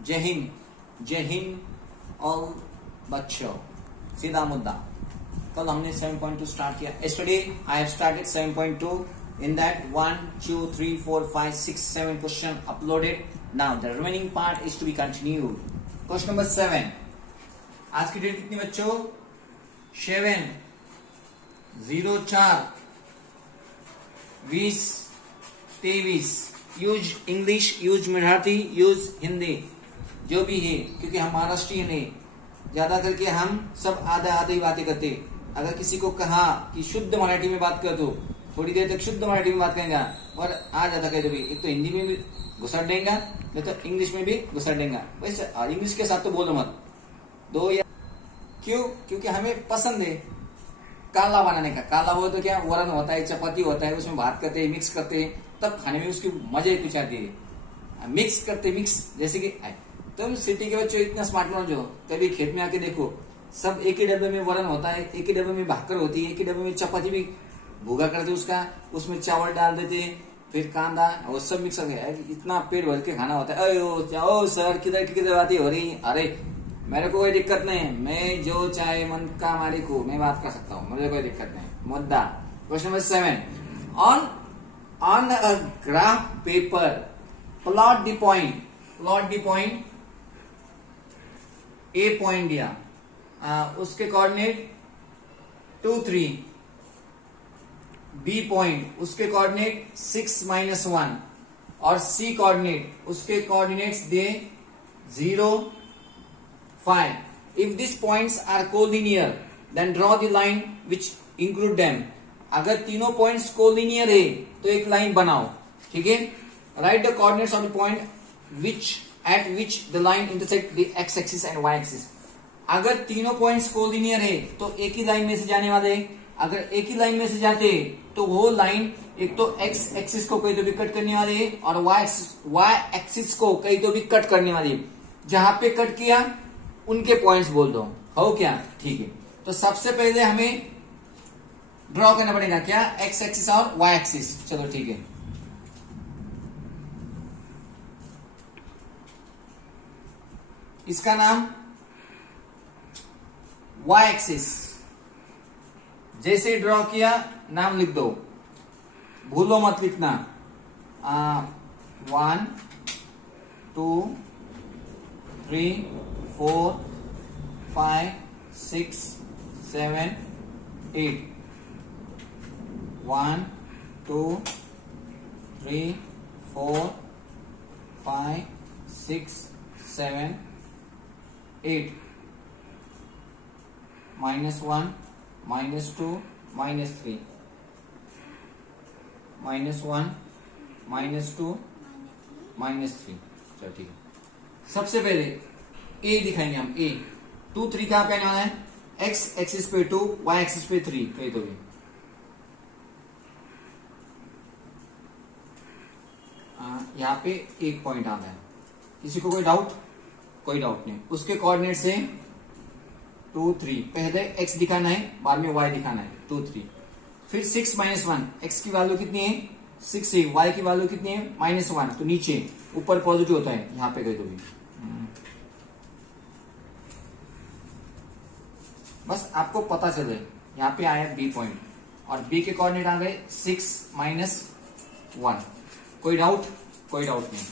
जय हिंद, जय हिंद ऑल बच्चों। सीधा मुद्दा, कल हमने 7.2 स्टार्ट किया। Yesterday I have started 7.2 in that 1 2 3 4 5 6 7 question uploaded. Now the remaining part is to be continued. Question number 7, आज की डेट कितनी बच्चों? 7/04/2023। Use English, use Marathi, use Hindi, जो भी है, क्योंकि हम महाराष्ट्रीयन है, ज्यादा करके हम सब आधा आधा ही बातें करते। अगर किसी को कहा कि शुद्ध मराठी में बात कर दो, थोड़ी देर तक शुद्ध मराठी में बात करेगा और आ जाता कहे तो भी एक तो हिंदी में भी घुसट देगा, नहीं तो इंग्लिश में भी घुसट देगा। वैसे इंग्लिश के साथ तो बोलो मत दो या क्यों? क्योंकि हमें पसंद है काला बनाने का। काला हो तो क्या वरण होता है, चपाती होता है, उसमें भात करते हैं, मिक्स करते हैं, तब खाने में उसकी मजे कुछ आती है। मिक्स करते मिक्स जैसे कि तुम सिटी के बच्चों इतना स्मार्ट बनो, जो कभी खेत में आके देखो, सब एक ही डब्बे में वरण होता है, एक ही डब्बे में भाकर होती है, एक ही डब्बे में चपाती भी भूगा करते उसका, उसमें चावल डाल देते, फिर कांदा और सब मिक्स हो गया। इतना पेट भर के खाना होता है। ओ सर किधर किधर बातें हो रही? अरे मेरे को कोई दिक्कत नहीं है, मैं जो चाहे मन का मालिक हूँ, मैं बात कर सकता हूँ, मुझे कोई दिक्कत नहीं। मुद्दा, question number 7, on a graph paper plot the point A point दिया, उसके कोऑर्डिनेट 2 3, बी पॉइंट उसके कोऑर्डिनेट 6 -1 और सी कोऑर्डिनेट उसके कोऑर्डिनेट्स दे 0 5। If this points are collinear then draw the line which include them. अगर तीनों पॉइंट्स कोलिनियर है तो एक लाइन बनाओ, ठीक है। Write the coordinates of the point which at which the line intersect the X axis and Y axis. अगर तीनों पॉइंट्स कोलिनियर है तो एक ही लाइन में से जाने वाले हैं। अगर एक ही लाइन में से जाते तो वो लाइन एक तो एक्स एक्सिस को कहीं तो भी कट करने वाली है और वाई एक्सिस को कहीं तो भी कट करने वाली है। जहां पे कट किया उनके पॉइंट्स बोल दो, हो क्या? ठीक है। तो सबसे पहले हमें ड्रॉ करना पड़ेगा क्या? एक्स एक्सिस और वाई एक्सिस। चलो ठीक है। इसका नाम वाई एक्सिस। जैसे ड्रॉ किया नाम लिख दो, भूलो मत लिखना। 1 2 3 4 5 6 7 8। 1 2 3 4 5 6 7 8। -1 -2 -3, -1 -2 -3। चलो ठीक है। सबसे पहले ए दिखाएंगे हम। ए 2 3 कहां पे आने वाला है? एक्स एक्सिस पे 2, वाई एक्सिस पे 3, कहीं तो भी। यहां पे एक पॉइंट आ गया। किसी को कोई डाउट? कोई डाउट नहीं। उसके कोऑर्डिनेट से 2 3, पहले x दिखाना है, बाद में y दिखाना है। 2 3, फिर 6 -1। x की वैल्यू कितनी है? 6 है। y की वैल्यू कितनी है? -1। तो नीचे, ऊपर पॉजिटिव होता है, यहाँ पे गए तो भी। बस आपको पता चले। यहाँ पे आया b पॉइंट और b के कोऑर्डिनेट आ गए 6 -1। कोई डाउट? कोई डाउट नहीं।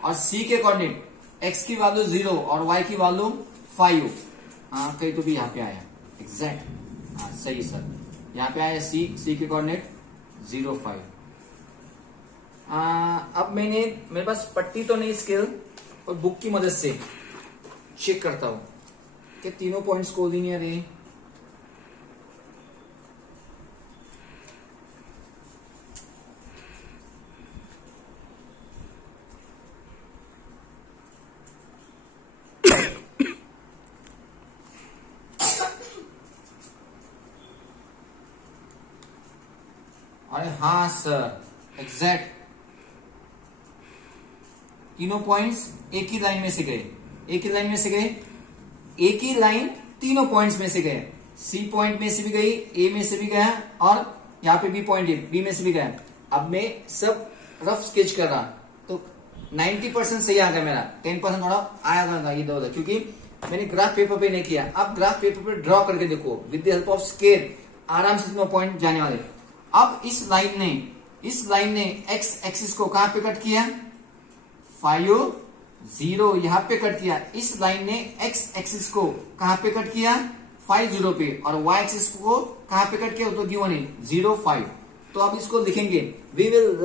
और c के कोऑर्डिनेट x की वैल्यू 0 और y की वैल्यू 5। हाँ, कहीं तो भी यहाँ पे आया एग्जैक्ट। हाँ सही सर, यहाँ पे आया सी के कोऑर्डिनेट 0 5। अब मेरे पास पट्टी तो नहीं, स्केल और बुक की मदद से चेक करता हूं कि तीनों पॉइंट्स कोलिनियर है। अरे हाँ सर, एग्जैक्ट। तीनों पॉइंट्स एक ही लाइन में से गए, एक ही लाइन में से गए, एक ही लाइन तीनों पॉइंट्स में से गए। सी पॉइंट में से भी गई, ए में से भी गया और यहाँ पे बी पॉइंट है, बी में से भी गया। अब मैं सब रफ स्केच कर रहा, तो 90% सही आ गया मेरा, 10% थोड़ा आया गया इधर उधर, क्योंकि मैंने ग्राफ पेपर पे नहीं किया। अब ग्राफ पेपर पे ड्रॉ करके देखो with the help of scale, आराम से इसमें पॉइंट जाने वाले। अब इस लाइन ने एक्स एक्सिस को कहां पे कट किया, 5 0 यहां पे कट किया। इस लाइन ने एक्स एक्सिस को कहां पे कट किया, 5 0 पे, और वाई एक्सिस को कहां पे कट किया तो गिवन है 0 5। तो अब इसको लिखेंगे, we will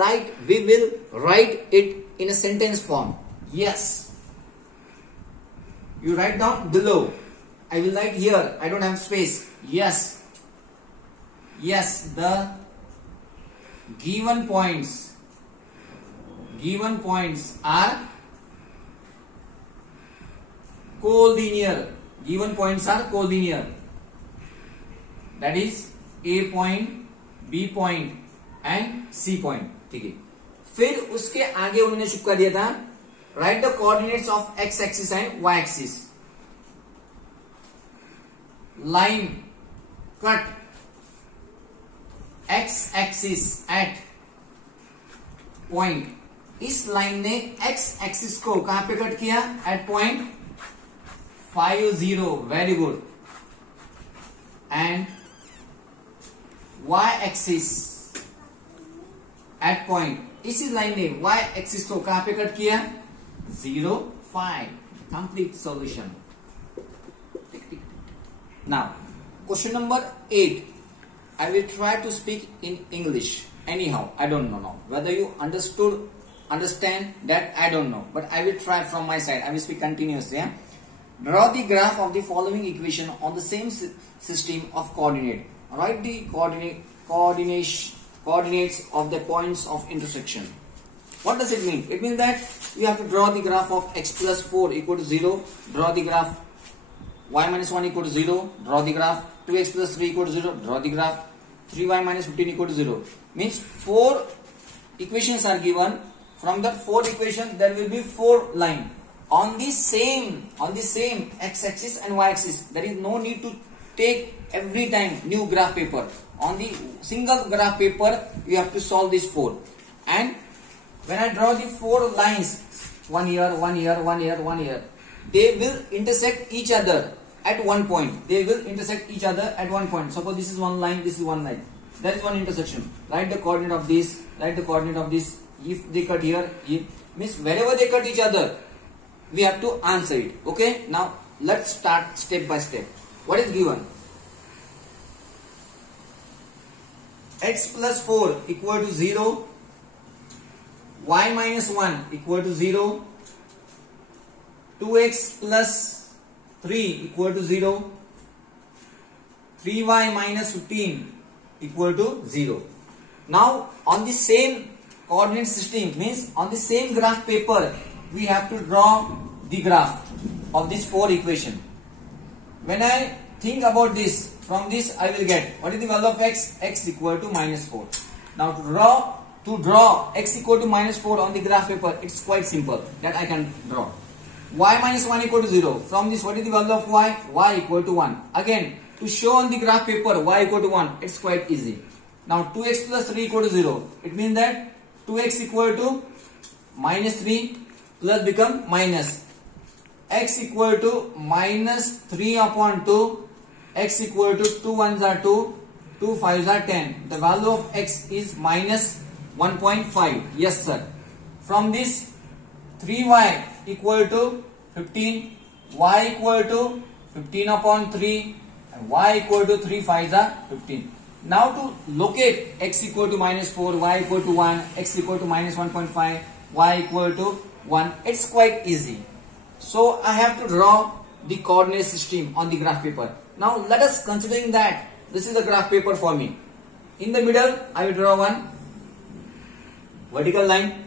write it in a sentence form. Yes, you write down below. I will write here, I don't have space. Yes, the given points are collinear. Given points are collinear. That is A point, B point and C point. ठीक है, फिर उसके आगे उन्होंने शुरू कर दिया था, write the coordinates of x axis and y axis. Line cut x axis at point. इस लाइन ने x axis को कहां पे कट किया, at point 5 0, very good. And y axis at point, इसी लाइन ने y axis को कहां पे कट किया, 0 5. Complete solution. Now question number 8, I will try to speak in English. Anyhow, I don't know now whether you understand that, I don't know, but I will try from my side. I will speak continuously. Yeah? Draw the graph of the following equation on the same system of coordinate. Write the coordinates of the points of intersection. What does it mean? It means that you have to draw the graph of x plus 4 equal to 0, draw the graph y minus 1 equal to 0, draw the graph 2x plus 3 equal to 0, draw the graph 3y minus 15 equal to 0. Means 4 equations are given. From the 4 equation there will be 4 lines on the same x axis and y axis. There is no need to take every time new graph paper. On the single graph paper you have to solve these 4. And when I draw the 4 lines, 1 here, 1 here, 1 here, 1 here, they will intersect each other at one point. Suppose this is one line, this is one line. There is one intersection. Write the coordinate of this, write the coordinate of this. If they cut here, means wherever they cut each other, we have to answer it. Okay? Now let's start step by step. What is given? X plus 4 equal to 0. Y minus 1 equal to 0. 2x plus 3 equal to 0. 3y minus 15 equal to 0. Now on the same coordinate system, means on the same graph paper, we have to draw the graph of this 4 equation. When I think about this, from this I will get, what is the value of x? X equal to minus 4. Now to draw x equal to minus 4 on the graph paper, it's quite simple, that I can draw. Y minus 1 equal to 0. From this, what is the value of y? Y equal to 1. Again, to show on the graph paper y equal to 1, it's quite easy. Now 2x plus 3 equal to 0. It means that 2x equal to minus 3 plus become minus. X equal to minus 3 upon 2. X equal to 2 1s are 2. 2 5s are 10. The value of x is minus 1.5. Yes sir. From this, 3y equal to 15. Y equal to 15 upon 3. And y equal to 3 5s are 15. Now to locate x equal to minus 4, y equal to 1, x equal to minus 1.5, y equal to 1. It's quite easy. So I have to draw the coordinate system on the graph paper. Now let us considering that this is the graph paper for me. In the middle I will draw one vertical line.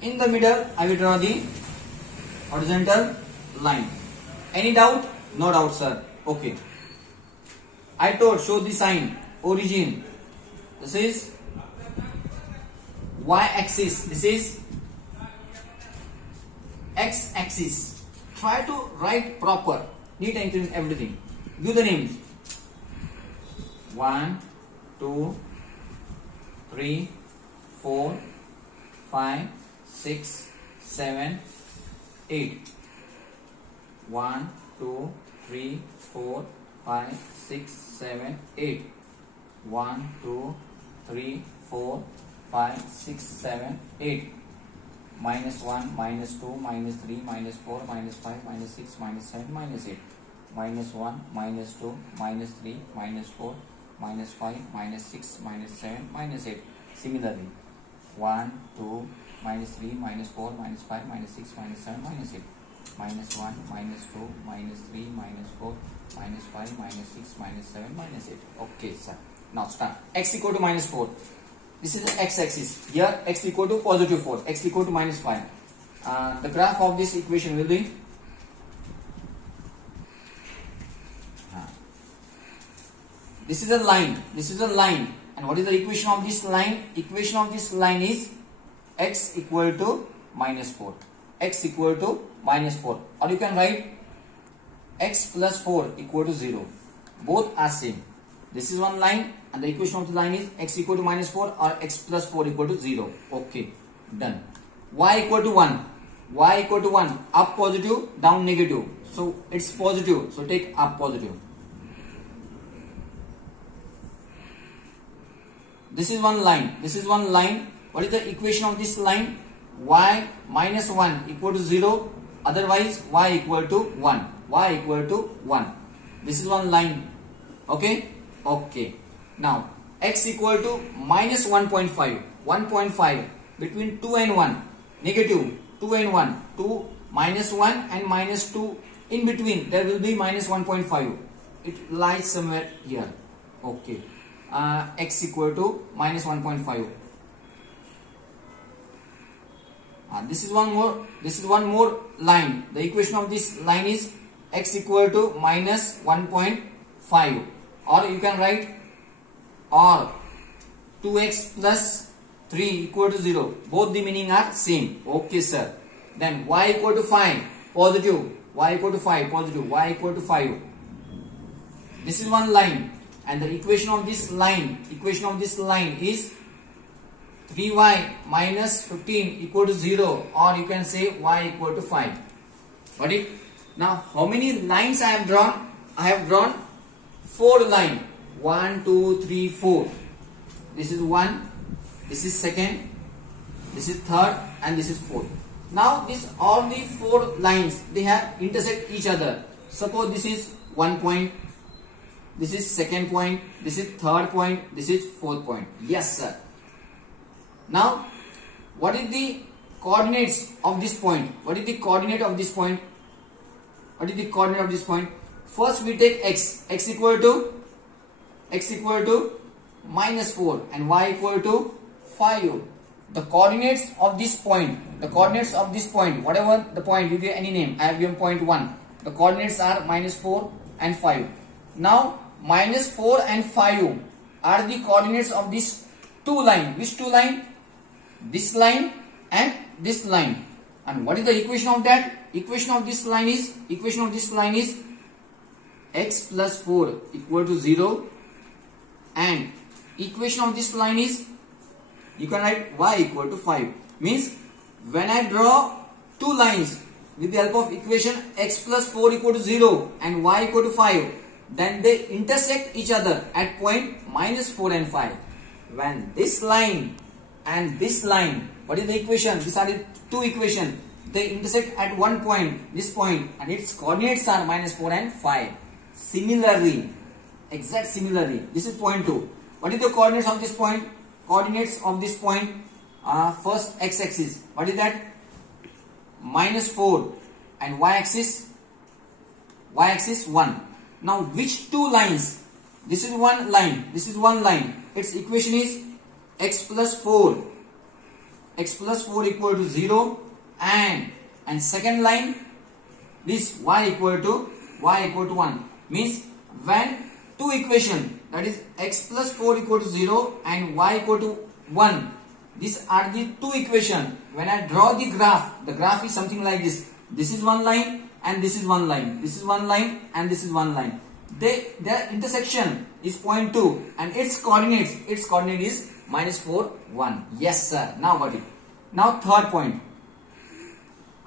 In the middle I will draw the horizontal line. Any doubt? No doubt sir. Okay. I told show the sign. Origin, this is y axis, this is x axis. Try to write proper, neat and clean everything. Give the names 1 2 3 4 5 6 7, 8. 1, 2, 3, 4, 5, 6, 7, 8. 1, 2, 3, 4, 5, 6, 7, 8. Minus 1, minus 2, minus 3, minus 4, minus 5, minus 6, minus 7, minus 8. Minus 1, minus 2, minus 3, minus 4, minus 5, minus 6, minus 7, minus 8. Similarly, 1, 2, minus 3, minus 4, minus 5, minus 6, minus 7, minus 8. Minus 1, minus 2, minus 3, minus 4, minus 5, minus 6, minus 7, minus 8. Okay, sir. Now start. X equal to minus 4. This is the x-axis. Here x equal to positive 4. X equal to minus 5. The graph of this equation will be this is a line. This is a line. And what is the equation of this line? Equation of this line is x equal to minus 4. X equal to minus 4. Or you can write x plus 4 equal to 0. Both are same. This is one line and the equation of the line is x equal to minus 4 or x plus 4 equal to 0. Okay, done. Y equal to 1. Y equal to 1. Up positive, down negative. So it's positive. So take up positive. This is one line. This is one line. What is the equation of this line? Y minus 1 equal to 0. Otherwise, y equal to 1. Y equal to 1. This is one line. Okay? Okay. Now, x equal to minus 1.5. 1.5 between 2 and 1. Negative 2 and 1. 2 minus 1 and minus 2. In between, there will be minus 1.5. It lies somewhere here. Okay. X equal to minus 1.5. This is one more. This is one more line. The equation of this line is x equal to minus 1.5. Or you can write or 2x plus 3 equal to 0. Both the meaning are same. Okay, sir. Then y equal to 5. Positive. Y equal to 5. Positive. Y equal to 5. This is one line. And the equation of this line is 3y minus 15 equal to 0, or you can say y equal to 5. Got it? Now, how many lines I have drawn? I have drawn 4 lines. 1, 2, 3, 4. This is 1, this is second, this is third, and this is fourth. Now, all the 4 lines, they have intersect each other. Suppose this is 1 point. This is second point, this is third point, this is fourth point. Yes, sir. Now, what is the coordinates of this point? What is the coordinate of this point? What is the coordinate of this point? First we take x. X equal to minus 4 and y equal to 5. The coordinates of this point, whatever the point, you give any name. I have given point 1. The coordinates are minus 4 and 5. Now, minus 4 and 5 are the coordinates of this 2 line. Which 2 line? This line and this line. And what is the equation of that? Equation of this line is x plus 4 equal to 0, and equation of this line is, you can write y equal to 5. Means when I draw 2 lines with the help of equation x plus 4 equal to 0 and y equal to 5, then they intersect each other at point minus 4 and 5. When this line and this line, what is the equation? These are the 2 equations. They intersect at one point, this point, and its coordinates are minus 4 and 5. Similarly, exact similarly, this is point 2. What is the coordinates of this point? Coordinates of this point, first x-axis. What is that? Minus 4, and y-axis 1. Now, which 2 lines? This is one line. This is one line. Its equation is x plus 4. X plus 4 equal to 0, and second line, this y equal to 1. Means when 2 equation, that is x plus 4 equal to 0 and y equal to 1, these are the 2 equation. When I draw the graph is something like this. This is one line and this is one line. This is one line and this is one line. Their intersection is point 2 and its coordinate is minus 4, 1. Yes, sir. Now got it. Now third point.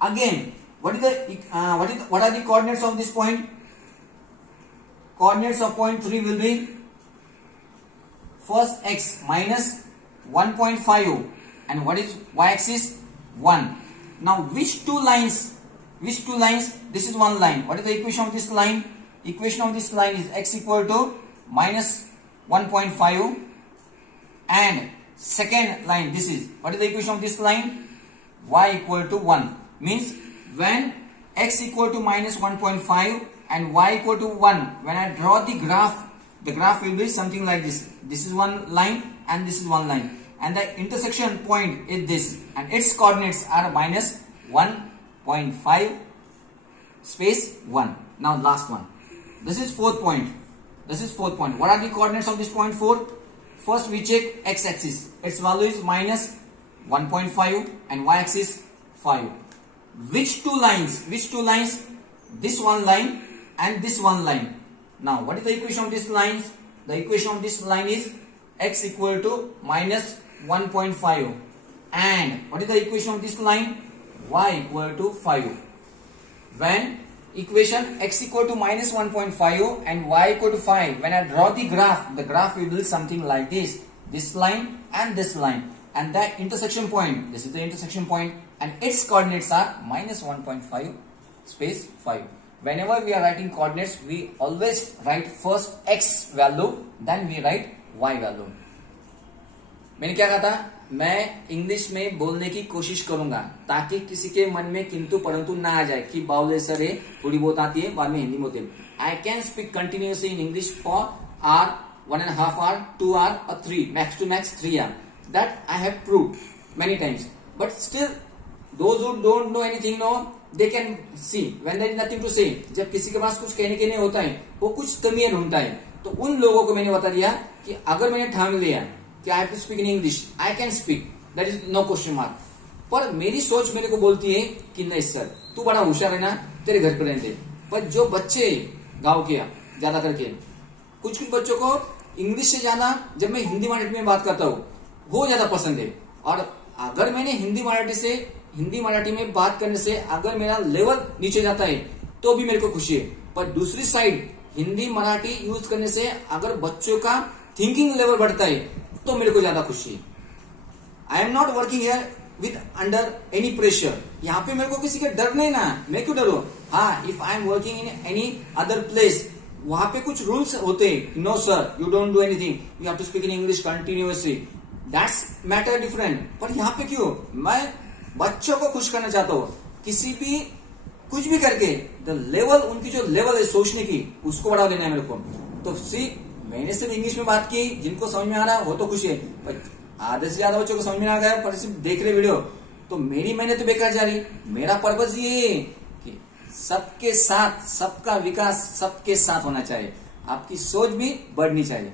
Again, what are the coordinates of this point? Coordinates of point 3 will be first x minus 1.5 and what is y-axis 1. Now which two lines? This is one line. What is the equation of this line? Equation of this line is x equal to minus 1.5 and second line, this is, what is the equation of this line? Y equal to 1. Means when x equal to minus 1.5 and y equal to 1, when I draw the graph will be something like this. This is one line and this is one line. And the intersection point is this. And its coordinates are minus 1.5 space 1. Now last one. This is fourth point. What are the coordinates of this point 4? First we check x-axis. Its value is minus 1.5 and y-axis 5. Which two lines? This one line and this one line. Now what is the equation of this line? The equation of this line is x equal to minus 1.5 and what is the equation of this line? Y equal to 5. When equation x equal to minus 1.5 and y equal to 5, when I draw the graph will be something like this. This line and this line. And that intersection point, this is the intersection point and its coordinates are minus 1.5 space 5. Whenever we are writing coordinates, we always write first x value, then we write y value. मैंने क्या कहा था? मैं English में बोलने की कोशिश करूंगा ताकि किसी के मन में किंतु परंतु ना आ जाए कि बाउल सर है, थोड़ी बहुत आती है, बाद में हिंदी में होती है. I can speak continuously in English for hour 1.5 hour, 2 hour or 3, max to max 3 hour. That I have proved many times. But still, those who don't know anything, they can see when there is nothing to say. जब किसी के पास कुछ कहने के नहीं होता है, वो कुछ कमियां ढूंढता है, तो उन लोगों को मैंने बता दिया कि अगर मैंने ठान लिया कि I have to speak in English, I can speak. That is no question mark. पर मेरी सोच मेरे को बोलती है कि नहीं सर, तू बड़ा होशियार है ना, तेरे घर पे रहते. पर जो बच्चे गाँव के ज्यादा करके, कुछ बच्चों को इंग्लिश से ज्यादा जब मैं हिंदी मराठी में बात करता हूँ वो ज्यादा पसंद है. और अगर मैंने हिंदी मराठी में बात करने से अगर मेरा लेवल नीचे जाता है तो भी मेरे को खुशी है. पर दूसरी साइड हिंदी मराठी यूज करने से अगर बच्चों का थिंकिंग लेवल बढ़ता है तो मेरे को ज्यादा खुशी है. I am not working here with under any pressure. यहाँ पे मेरे को किसी के डर नहीं ना, मैं क्यों डरू. हाँ, if I am working in any other place, वहां पे कुछ रूल्स होते हैं. No sir, you don't do anything, you have to speak in English continuously. That's matter different. पर यहाँ पे क्यों, मैं बच्चों को खुश करना चाहता हूँ. किसी भी कुछ भी करके द लेवल, उनकी जो लेवल है सोचने की, उसको बढ़ा देना है मेरे को. तो सी मैंने सिर्फ इंग्लिश में बात की, जिनको समझ में आ रहा है वो तो खुश है. आधे से ज्यादा बच्चों को समझ में आ गया पर सिर्फ देख रहे वीडियो, तो मेरी मेहनत तो बेकार जा रही. मेरा पर्पज ये है कि सबके साथ, सबका विकास सबके साथ होना चाहिए. आपकी सोच भी बढ़नी चाहिए.